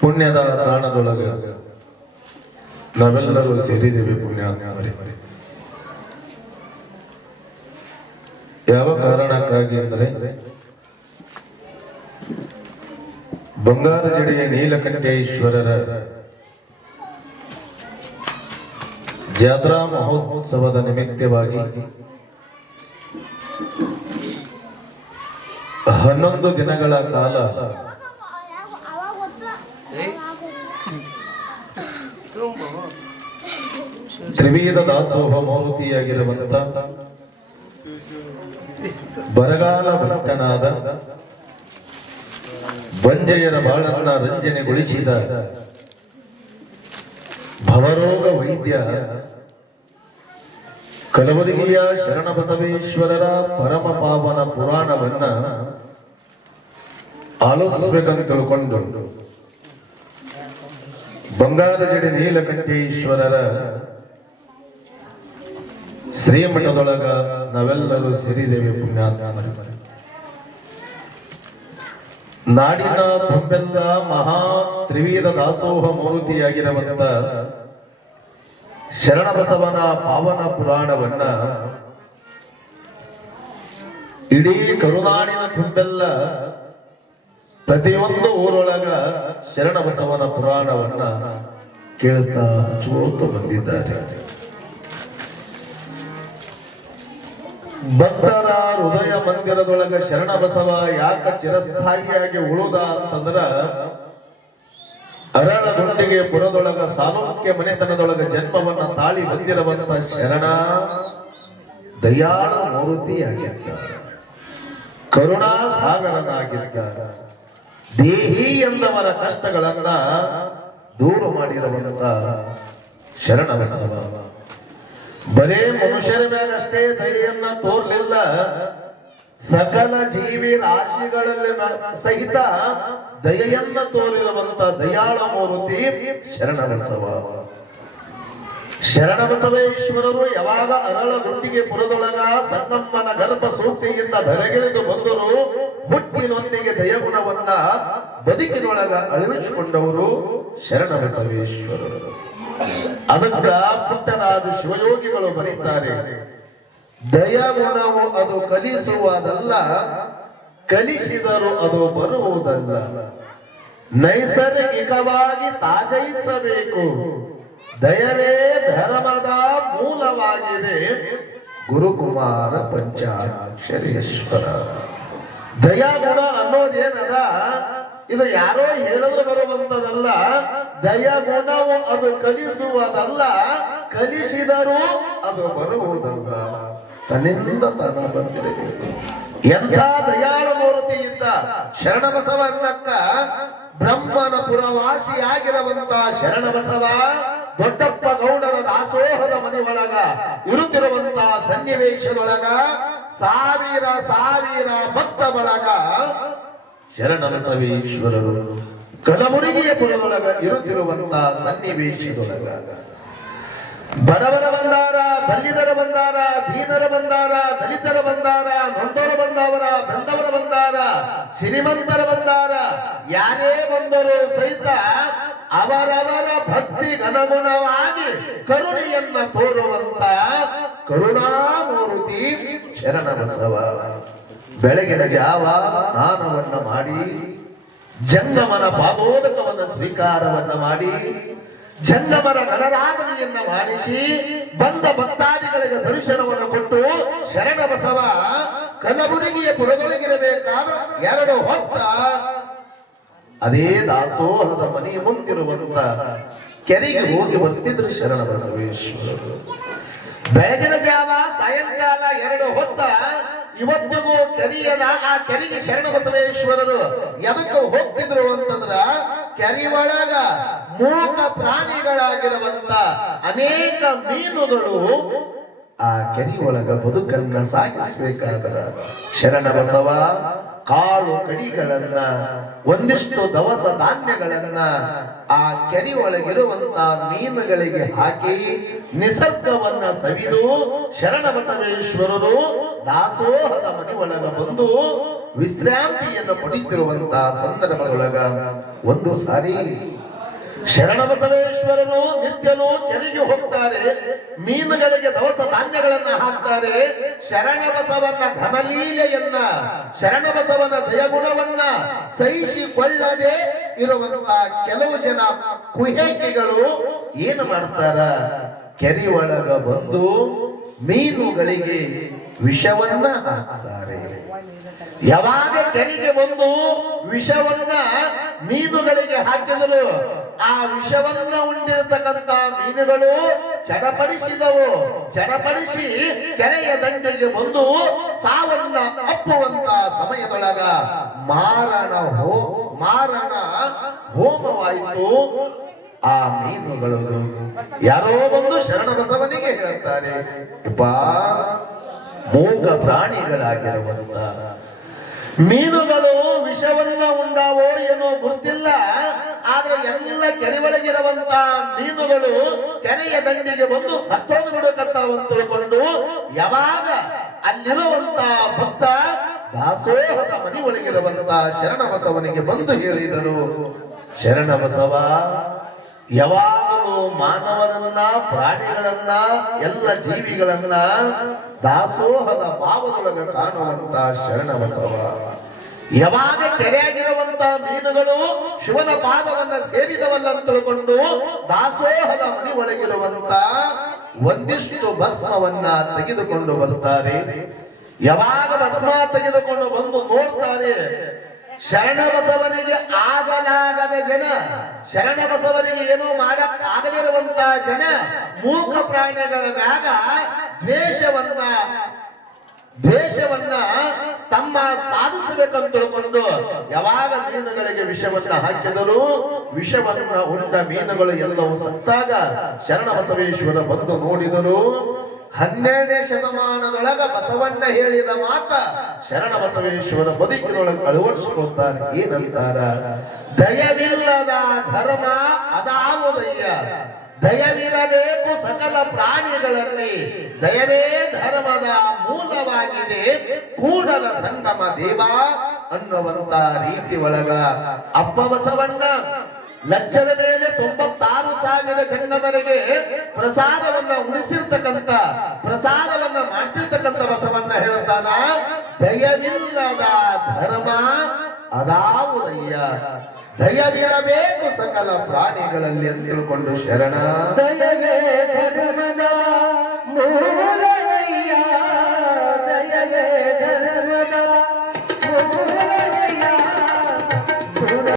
ಪುಣ್ಯದ ತಾಣದೊಳಗೆ ನಾವೆಲ್ಲರೂ ಸೇರಿದ್ದೇವೆ. ಪುಣ್ಯ ಯಾವ ಕಾರಣಕ್ಕಾಗಿ ಅಂದರೆ ಬಂಗಾರ ಜಡಿಯ ನೀಲಕಂಠೇಶ್ವರರ ಜಾತ್ರಾ ಮಹೋತ್ಸವದ ನಿಮಿತ್ತವಾಗಿ 11 ದಿನಗಳ ಕಾಲ ತ್ರಿವೇದ ದಾಸೋಹ ಮೂರ್ತಿಯಾಗಿರುವಂತ ಬರಗಾಲ ಭಕ್ತನಾದ ಬಂಜೆಯರ ಬಾಳನ್ನ ರಂಜನೆಗೊಳಿಸಿದ ಭವರೋಗ ವೈದ್ಯ ಕಲಬುರಗಿಯ ಶರಣಬಸವೇಶ್ವರರ ಪರಮ ಪಾವನ ಪುರಾಣವನ್ನ ಆಲಿಸಬೇಕಂತ ತಿಳ್ಕೊಂಡು ಬಂಗಾರ ಜಡಿ ನೀಲಕಂಠೇಶ್ವರರ ಶ್ರೀಮಠದೊಳಗ ನಾವೆಲ್ಲರೂ ಸೇರಿದ್ದೇವೆ. ಪುಣ್ಯಾತ್ಮರು ನಾಡಿನ ತುಂಬೆಲ್ಲ ಮಹಾ ತ್ರಿವೇದ ದಾಸೋಹ ಮೂರ್ತಿಯಾಗಿರುವಂತ ಶರಣಬಸವನ ಪಾವನ ಪುರಾಣವನ್ನ ಇಡೀ ಕರುನಾಡಿನ ತುಂಬೆಲ್ಲ ಪ್ರತಿಯೊಂದು ಊರೊಳಗ ಶರಣಬಸವನ ಪುರಾಣವನ್ನ ಕೇಳುತ್ತಾ ಹಚ್ಚುತ್ತಾ ಬಂದಿದ್ದಾರೆ. ಭಕ್ತರ ಹೃದಯ ಮಂದಿರದೊಳಗ ಶರಣಬಸವ ಯಾಕ ಚಿರಸ್ಥಾಯಿಯಾಗಿ ಉಳುದ ಅಂತಂದ್ರ ಅರಳಗುಂಡಿಗೆ ಪುರದೊಳಗ ಸಾಲೋಕ್ಯ ಮನೆತನದೊಳಗ ಜನ್ಮವನ್ನ ತಾಳಿ ಬಂದಿರುವಂತ ಶರಣ ದಯಾಳ ಮೂರ್ತಿಯಾಗಿದ್ದ, ಕರುಣಾ ಸಾಗರನಾಗಿದ್ದ, ದೇಹಿ ಎಂದವರ ಕಷ್ಟಗಳನ್ನ ದೂರ ಮಾಡಿರುವಂತ ಶರಣಬಸವ ಬರೇ ಮನುಷ್ಯರ ಮೇಲಷ್ಟೇ ದಯೆಯನ್ನ ತೋರ್ಲಿಲ್ಲ, ಸಕಲ ಜೀವಿ ರಾಶಿಗಳಲ್ಲಿ ಸಹಿತ ದಯೆಯನ್ನ ತೋರಿರುವಂತ ದಯಾಳ ಮೂರ್ತಿ ಶರಣಬಸವ. ಶರಣಬಸವೇಶ್ವರರು ಯಾವಾಗ ಅರಳಗುಂಡಿಗೆ ಪುರದೊಳಗ ಸಂಗಮ್ಮನ ಗರ್ಭ ಸೂಕ್ತಿಯಿಂದ ಧರೆಗಿಳಿದು ಬಂದರು, ಹುಟ್ಟಿನೊಂದಿಗೆ ದಯಗುಣವನ್ನ ಬದುಕಿನೊಳಗ ಅಳವಡಿಸಿಕೊಂಡವರು ಶರಣಬಸವೇಶ್ವರರು. ಅದಕ್ಕ ಪುಟ್ಟರಾಜು ಶಿವಯೋಗಿಗಳು ಬರೀತಾರೆ, ದಯಗುಣವು ಅದು ಕಲಿಸುವುದಲ್ಲ, ಕಲಿಸಿದರು ಅದು ಬರುವುದಲ್ಲ, ನೈಸರ್ಗಿಕವಾಗಿ ತಾಜೈಸಬೇಕು, ದಯವೇ ಧರ್ಮದ ಮೂಲವಾಗಿದೆ, ಗುರುಕುಮಾರ ಪಂಚಾಕ್ಷರೇಶ್ವರ. ದಯಾಗುಣ ಅನ್ನೋದೇನದ ಇದು ಯಾರೋ ಹೇಳಿದ್ರು ಬರುವಂತದಲ್ಲ, ದಯಗುಣವು ಅದು ಕಲಿಸುವುದಲ್ಲ, ಕಲಿಸಿದರೂ ಅದು ಬರುವುದಲ್ಲ, ತನ್ನಿಂದ ತಾನ ಬಂದಿರಬೇಕು. ಎಂಥ ದಯಾಳ ಮೂರ್ತಿಯಿಂದ ಶರಣಬಸವನ್ನಕ್ಕ ಬ್ರಹ್ಮನ ಪುರವಾಸಿಯಾಗಿರುವಂತ ಶರಣಬಸವ ದೊಡ್ಡಪ್ಪ ಗೌಡರ ದಾಸೋಹದ ಮನೆಯೊಳಗ ಇರುತ್ತಿರುವಂತ ಸನ್ನಿವೇಶದೊಳಗ ಸಾವಿರ ಸಾವಿರ ಭಕ್ತ ಬಳಗ ಶರಣಬಸವೇಶ್ವರರು ಕಲಬುರಗಿಯ ಪುರದೊಳಗ ಇರುತ್ತಿರುವಂತ ಸನ್ನಿವೇಶದೊಳಗ ಬಡವರ ಬಂದಾರ, ಬಲ್ಲಿದರ ಬಂದಾರ, ದೀನರ ಬಂದಾರ, ದಲಿತರ ಬಂದಾರ, ನೊಂದವರು ಬಂದವರ, ಬಂದವರ ಬಂದಾರ, ಶ್ರೀಮಂತರ ಬಂದಾರ, ಯಾರೇ ಬಂದರು ಸಹಿತ ಅವರವರ ಭಕ್ತಿಗನುಗುಣವಾಗಿ ಕರುಣೆಯನ್ನ ತೋರುವಂತ ಕರುಣಾಮೂರ್ತಿ ಶರಣಬಸವ. ಬೆಳಗಿನ ಜಾವ ಸ್ನಾನವನ್ನ ಮಾಡಿ ಜಂಗಮನ ಪಾದೋದಕವನ್ನ ಸ್ವೀಕಾರವನ್ನ ಮಾಡಿ ಜಂಗಮರ ಗಣರಾಧನೆಯನ್ನ ಮಾಡಿಸಿ ಬಂದ ಭಕ್ತಾದಿಗಳಿಗೆ ದರ್ಶನವನ್ನು ಕೊಟ್ಟು ಶರಣಬಸವ ಕಲಬುರಗಿಯ ಪುರದೊಳಗಿರಬೇಕಾದ 2 ಹೊತ್ತ ಅದೇ ದಾಸೋಹದ ಮನೆ ಮುಂದಿರುವಂತ ಕೆರೆಗೆ ಹೋಗಿ ಬರ್ತಿದ್ರು ಶರಣಬಸವೇಶ್ವರರು. ಬೆಳಗಿನ ಜಾವ ಸಾಯಂಕಾಲ 2 ಹೊತ್ತ ಇವತ್ತಿಗೂ ಕೆರೆಯದ ಆ ಕೆರೆಗೆ ಶರಣಬಸವೇಶ್ವರರು ಎದಕ್ಕೆ ಹೋಗ್ತಿದ್ರು ಅಂತಂದ್ರ ಕೆರೆ ಒಳಗ ಮೂಕ ಪ್ರಾಣಿಗಳಾಗಿರುವಂತ ಅನೇಕ ಮೀನುಗಳು ಆ ಕೆರೆ ಒಳಗ ಬದುಕನ್ನ ಸಾಗಿಸಬೇಕಾದ್ರ ಶರಣಬಸವ ಕಾಳು ಕಡಿಗಳನ್ನ ಒಂದಿಷ್ಟು ದವಸ ಧಾನ್ಯಗಳನ್ನ ಆ ಕೆರೆ ಒಳಗಿರುವಂತ ಮೀನುಗಳಿಗೆ ಹಾಕಿ ನಿಸರ್ಗವನ್ನ ಸವಿದು ಶರಣಬಸವೇಶ್ವರರು ದಾಸೋಹದ ಮನೆ ಒಳಗ ಬಂದು ವಿಶ್ರಾಂತಿಯನ್ನು ಪಡೆಯುತ್ತಿರುವಂತಹ ಸಂದರ್ಭದೊಳಗ ಒಂದು ಸಾರಿ ಶರಣಬಸವೇಶ್ವರರು ನಿತ್ಯನೂ ಕೆರೆಗೆ ಹೋಗ್ತಾರೆ, ಮೀನುಗಳಿಗೆ ದವಸ ಧಾನ್ಯಗಳನ್ನ ಹಾಕ್ತಾರೆ. ಶರಣಬಸವನ ಘನಲೀಲೆಯನ್ನ, ಶರಣಬಸವನ ದಯಗುಣವನ್ನ ಸಹಿಸಿಕೊಳ್ಳದೆ ಇರುವಂತಹ ಕೆಲವು ಜನ ಕುಹೇಕಿಗಳು ಏನು ಮಾಡ್ತಾರ, ಕೆರೆ ಒಳಗ ಬಂದು ಮೀನುಗಳಿಗೆ ವಿಷವನ್ನ ಹಾಕ್ತಾರೆ. ಯಾವಾಗ ಕೆರೆಗೆ ಬಂದು ವಿಷವನ್ನ ಮೀನುಗಳಿಗೆ ಹಾಕಿದರು, ಆ ವಿಷವನ್ನ ಉಂಡಿರತಕ್ಕಂತ ಮೀನುಗಳು ಚಡಪಡಿಸಿದವು. ಚಡಪಡಿಸಿ ಕೆರೆಯ ದಂಡೆಗೆ ಬಂದು ಸಾವನ್ನ ಅಪ್ಪುವಂತ ಸಮಯದೊಳಗ ಮಾರಣ ಹೋಮವಾಯಿತು. ಆ ಮೀನುಗಳು ಯಾರೋ ಬಂದು ಶರಣಬಸವನಿಗೆ ಹೇಳುತ್ತಾರೆ, ಮೂಕ ಪ್ರಾಣಿಗಳಾಗಿರುವಂತ ಮೀನುಗಳು ವಿಷವನ್ನ ಉಂಡಾವೋ ಏನೋ ಗೊತ್ತಿಲ್ಲ, ಆದ್ರೆ ಎಲ್ಲ ಕೆರೆ ಒಳಗಿರುವಂತ ಮೀನುಗಳು ಕೆರೆಯ ದಂಡಿಗೆ ಬಂದು ಸತ್ತೋದು ಬಿಡಕತ್ತಾವಂತ ತಿಳ್ಕೊಂಡು ಯಾವಾಗ ಅಲ್ಲಿರುವಂತ ಭಕ್ತ ದಾಸೋಹದ ಮನೆ ಒಳಗಿರುವಂತ ಶರಣಬಸವನಿಗೆ ಬಂದು ಹೇಳಿದರು, ಶರಣಬಸವ ಯಾವಾಗಲೂ ಮಾನವರನ್ನ, ಪ್ರಾಣಿಗಳನ್ನ, ಎಲ್ಲ ಜೀವಿಗಳನ್ನ ದಾಸೋಹದ ಭಾವದೊಳಗೆ ಕಾಣುವಂತ ಶರಣಬಸವ, ಯಾವಾಗ ಕೆರೆಯಾಗಿರುವಂತ ಮೀನುಗಳು ಶಿವನ ಪಾದವನ್ನ ಸೇರಿದವಲ್ಲ ಅಂತ ತಿಳ್ಕೊಂಡು ದಾಸೋಹದ ಮನೆ ಒಳಗಿರುವಂತ ಒಂದಿಷ್ಟು ಭಸ್ಮವನ್ನ ತೆಗೆದುಕೊಂಡು ಬರ್ತಾರೆ. ಯಾವಾಗ ಭಸ್ಮ ತೆಗೆದುಕೊಂಡು ಬಂದು ನೋಡ್ತಾರೆ, ಶರಣಬಸವನಿಗೆ ಆಗಲಾಗದ ಜನ, ಶರಣಬಸವನಿಗೆ ಏನೋ ಮಾಡಕ್ ಆಗದಿರುವಂತ ಜನ ಮೂಕ ಪ್ರಾಣಿಗಳ ಮ್ಯಾಗ ದ್ವೇಷವನ್ನ ತಮ್ಮ ಸಾಧಿಸಬೇಕಂತ ತಿಳ್ಕೊಂಡು ಯಾವಾಗ ಮೀನುಗಳಿಗೆ ವಿಷವನ್ನ ಹಾಕಿದರು, ವಿಷವನ್ನ ಉಂಡ ಮೀನುಗಳು ಎಲ್ಲವೂ ಸತ್ತಾಗ ಶರಣಬಸವೇಶ್ವರ ಬಂದು ನೋಡಿದರು. 12ನೇ ಶತಮಾನದೊಳಗ ಬಸವಣ್ಣ ಹೇಳಿದ ಮಾತ ಶರಣಬಸವೇಶ್ವರ ಬದುಕಿನೊಳಗೆ ಅಳವಡಿಸಿಕೊಳ್ತಾರೆ. ಏನಂತಾರ, ದಯವಿಲ್ಲದ ಧರ್ಮ ಅದಾವುದಯ್ಯ, ದಯವಿರಬೇಕು ಸಕಲ ಪ್ರಾಣಿಗಳಲ್ಲಿ, ದಯವೇ ಧರ್ಮದ ಮೂಲವಾಗಿದೆ, ಕೂಡಲ ಸಂಗಮ ದೇವ ಅನ್ನುವಂತ ರೀತಿ ಒಳಗ ಅಪ್ಪ ಬಸವಣ್ಣ ಲಕ್ಷದ ಮೇಲೆ 96,000 ಜನವರೆಗೆ ಪ್ರಸಾದವನ್ನ ಉಳಿಸಿರ್ತಕ್ಕಂಥ, ಪ್ರಸಾದವನ್ನ ಮಾಡಿಸಿರ್ತಕ್ಕಂಥ ಬಸವಣ್ಣ ಹೇಳ್ತಾನ, ದಯವಿಲ್ಲದ ಧರ್ಮ ಅದಾವುದಯ್ಯ, ದಯವಿರಬೇಕು ಸಕಲ ಪ್ರಾಣಿಗಳಲ್ಲಿ ಅಂತ ತಿಳ್ಕೊಂಡು ಶರಣ ದಯವೇ ಧರ್ಮದ ಮೂಲ